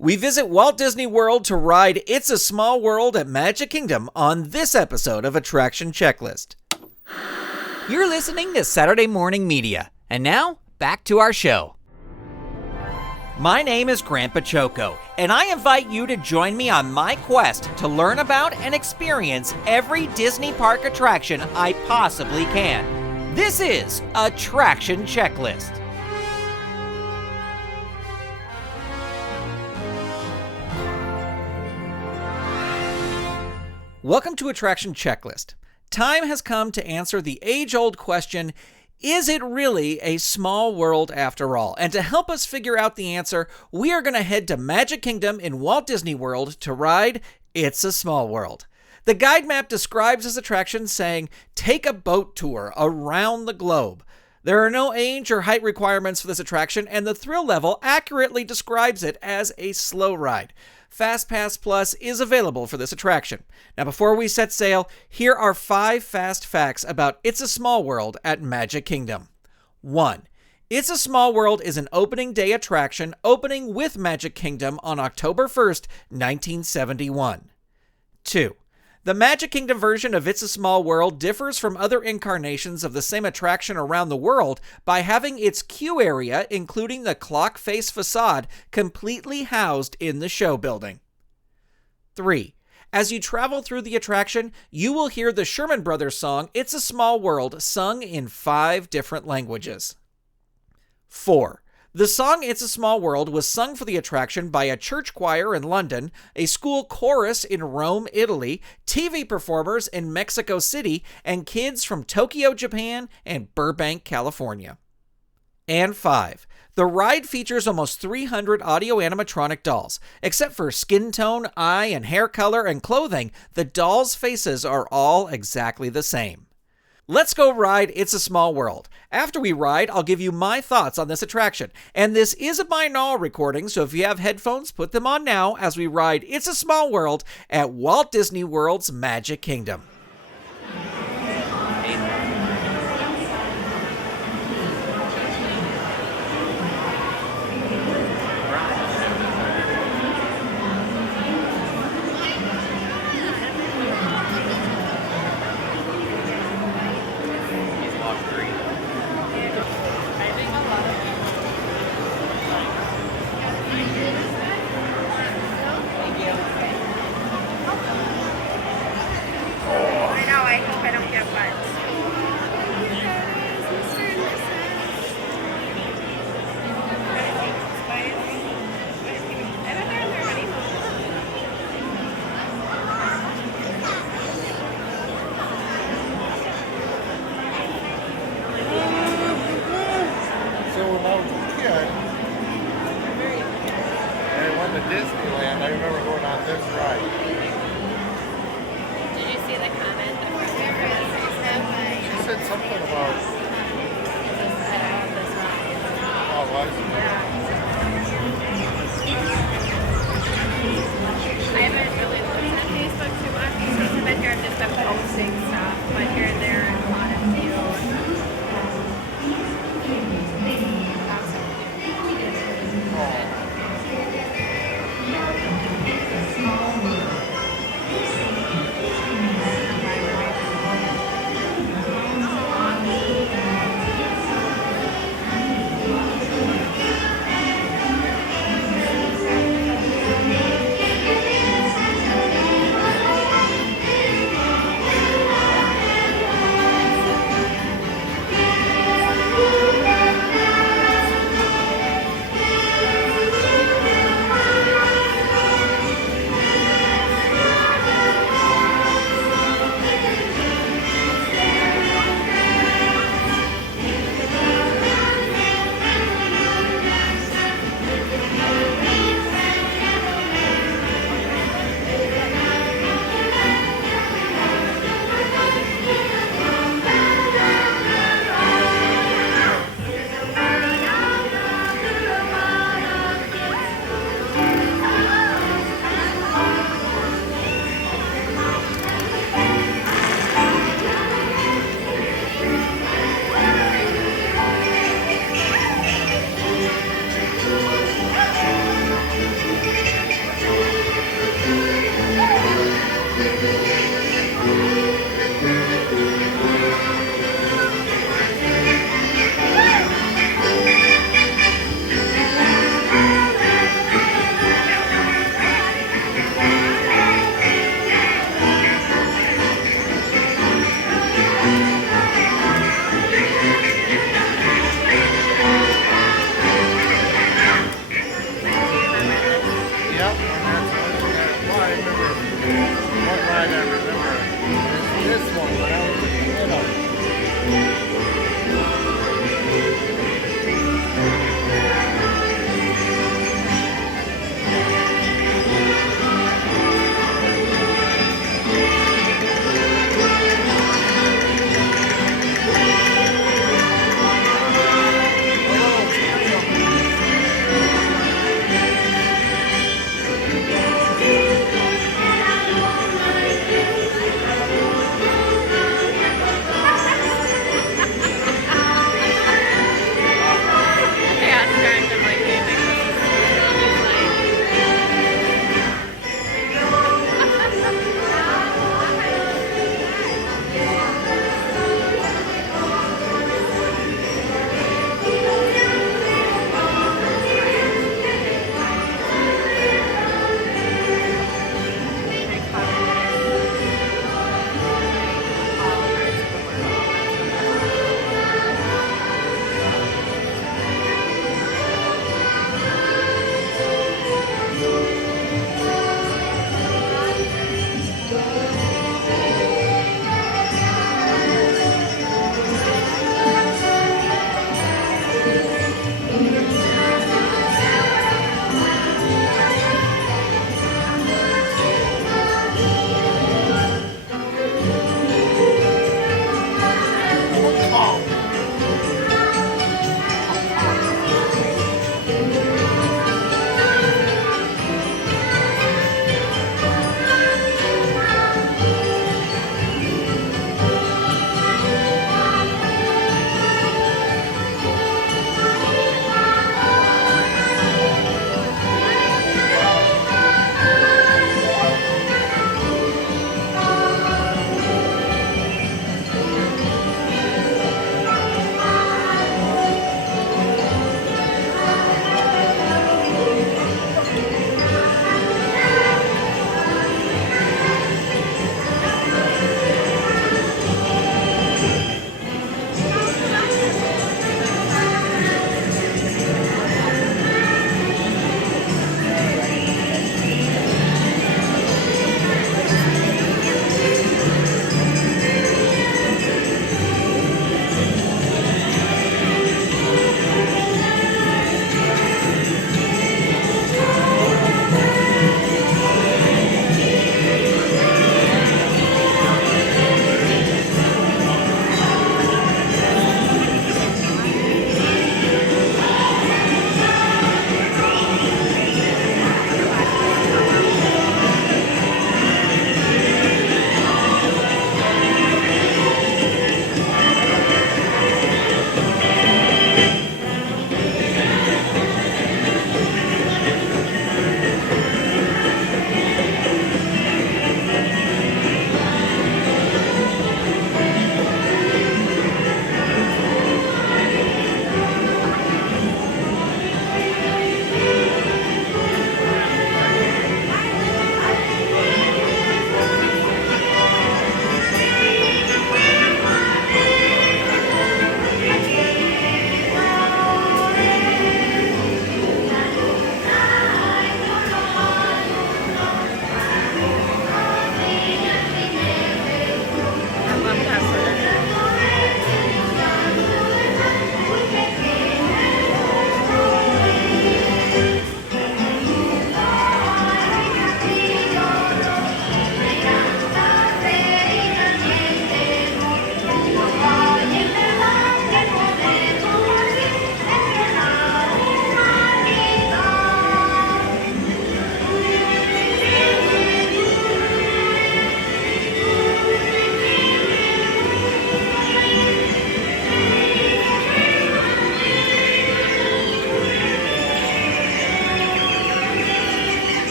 We visit Walt Disney World to ride It's a Small World at Magic Kingdom on this episode of Attraction Checklist. You're listening to Saturday Morning Media. And now, back to our show. My name is Grandpa Choco, and I invite you to join me on my quest to learn about and experience every Disney park attraction I possibly can. This is Attraction Checklist. Welcome to Attraction Checklist. Time has come to answer the age-old question, is it really a small world after all? And to help us figure out the answer, we are going to head to Magic Kingdom in Walt Disney World to ride It's a Small World. The guide map describes this attraction saying, take a boat tour around the globe. There are no age or height requirements for this attraction, and the thrill level accurately describes it as a slow ride. FastPass Plus is available for this attraction. Now, before we set sail, here are 5 fast facts about It's a Small World at Magic Kingdom. 1. It's a Small World is an opening day attraction opening with Magic Kingdom on October 1st, 1971. 2. The Magic Kingdom version of It's a Small World differs from other incarnations of the same attraction around the world by having its queue area, including the clock face facade, completely housed in the show building. 3. As you travel through the attraction, you will hear the Sherman Brothers song It's a Small World sung in 5 different languages. 4. The song It's a Small World was sung for the attraction by a church choir in London, a school chorus in Rome, Italy, TV performers in Mexico City, and kids from Tokyo, Japan, and Burbank, California. And 5. The ride features almost 300 audio animatronic dolls. Except for skin tone, eye, and hair color and clothing, the dolls' faces are all exactly the same. Let's go ride It's a Small World. After we ride, I'll give you my thoughts on this attraction. And this is a binaural recording, so if you have headphones, put them on now as we ride It's a Small World at Walt Disney World's Magic Kingdom. Disneyland, I remember going on this ride. Did you see the comment? She said something about... Oh, was it? I haven't really looked at Facebook too much, so I've been here, I've just been posting stuff, but here and there, a lot of views.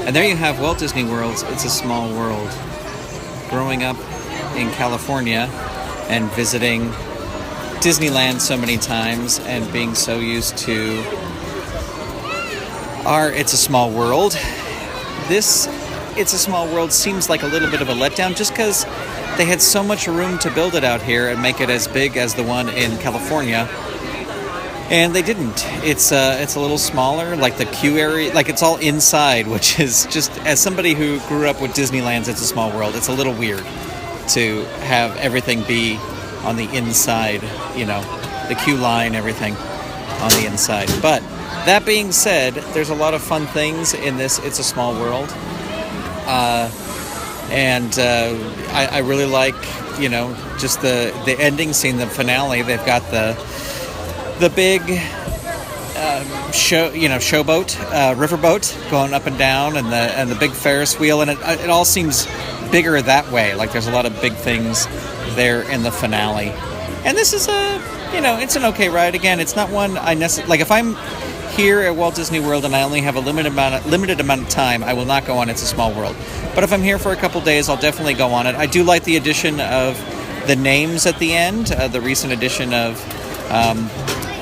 And there you have Walt Disney World's It's a Small World. Growing up in California and visiting Disneyland so many times and being so used to our It's a Small World, this It's a Small World seems like a little bit of a letdown just because they had so much room to build it out here and make it as big as the one in California. And they didn't. It's a little smaller, like the queue area, like it's all inside, which is just, as somebody who grew up with Disneyland's It's a Small World, it's a little weird to have everything be on the inside, the queue line, everything on the inside. But that being said, there's a lot of fun things in this It's a Small World. And I really like, just the ending scene, the finale. They've got the big showboat, riverboat going up and down, and the big Ferris wheel, and it all seems bigger that way. Like there's a lot of big things there in the finale. And this is it's an okay ride. Again, it's not one I necessarily like. If I'm here at Walt Disney World and I only have a limited amount of time, I will not go on It's a Small World. But if I'm here for a couple days, I'll definitely go on it. I do like the addition of the names at the end, the recent addition of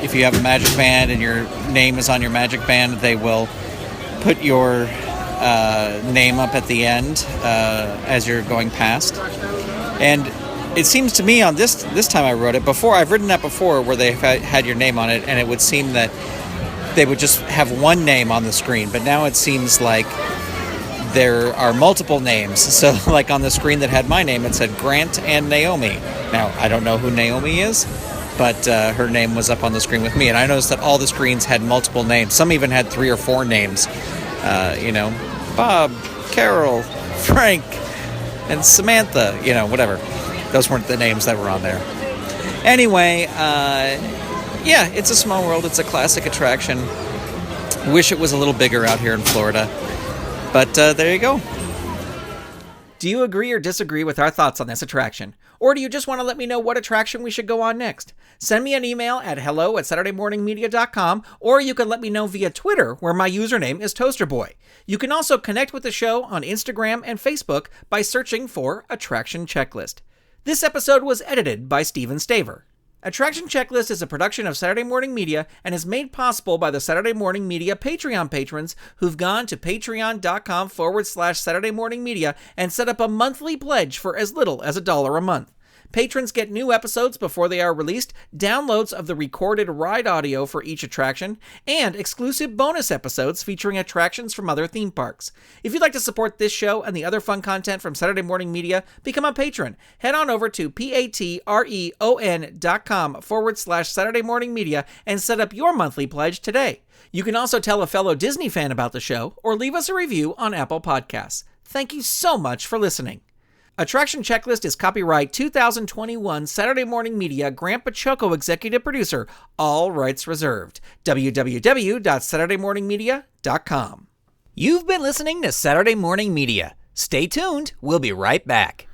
if you have a magic band and your name is on your magic band, they will put your name up at the end as you're going past. And it seems to me on this time I wrote it before. I've written that before where they had your name on it, and it would seem that they would just have one name on the screen. But now it seems like there are multiple names. So like on the screen that had my name, it said Grant and Naomi. Now, I don't know who Naomi is, but her name was up on the screen with me. And I noticed that all the screens had multiple names. Some even had 3 or 4 names. Bob, Carol, Frank, and Samantha, whatever. Those weren't the names that were on there. Anyway, It's a Small World. It's a classic attraction. Wish it was a little bigger out here in Florida. But there you go. Do you agree or disagree with our thoughts on this attraction? Or do you just want to let me know what attraction we should go on next? Send me an email at hello@SaturdayMorningMedia.com, or you can let me know via Twitter, where my username is ToasterBoy. You can also connect with the show on Instagram and Facebook by searching for Attraction Checklist. This episode was edited by Steven Staver. Attraction Checklist is a production of Saturday Morning Media and is made possible by the Saturday Morning Media Patreon patrons who've gone to patreon.com/Saturday Morning Media and set up a monthly pledge for as little as $1 a month. Patrons get new episodes before they are released, downloads of the recorded ride audio for each attraction, and exclusive bonus episodes featuring attractions from other theme parks. If you'd like to support this show and the other fun content from Saturday Morning Media, become a patron. Head on over to patreon.com/Saturday Morning Media and set up your monthly pledge today. You can also tell a fellow Disney fan about the show or leave us a review on Apple Podcasts. Thank you so much for listening. Attraction Checklist is copyright 2021 Saturday Morning Media, Grant Pachoco executive producer, all rights reserved. www.SaturdayMorningMedia.com. You've been listening to Saturday Morning Media. Stay tuned. We'll be right back.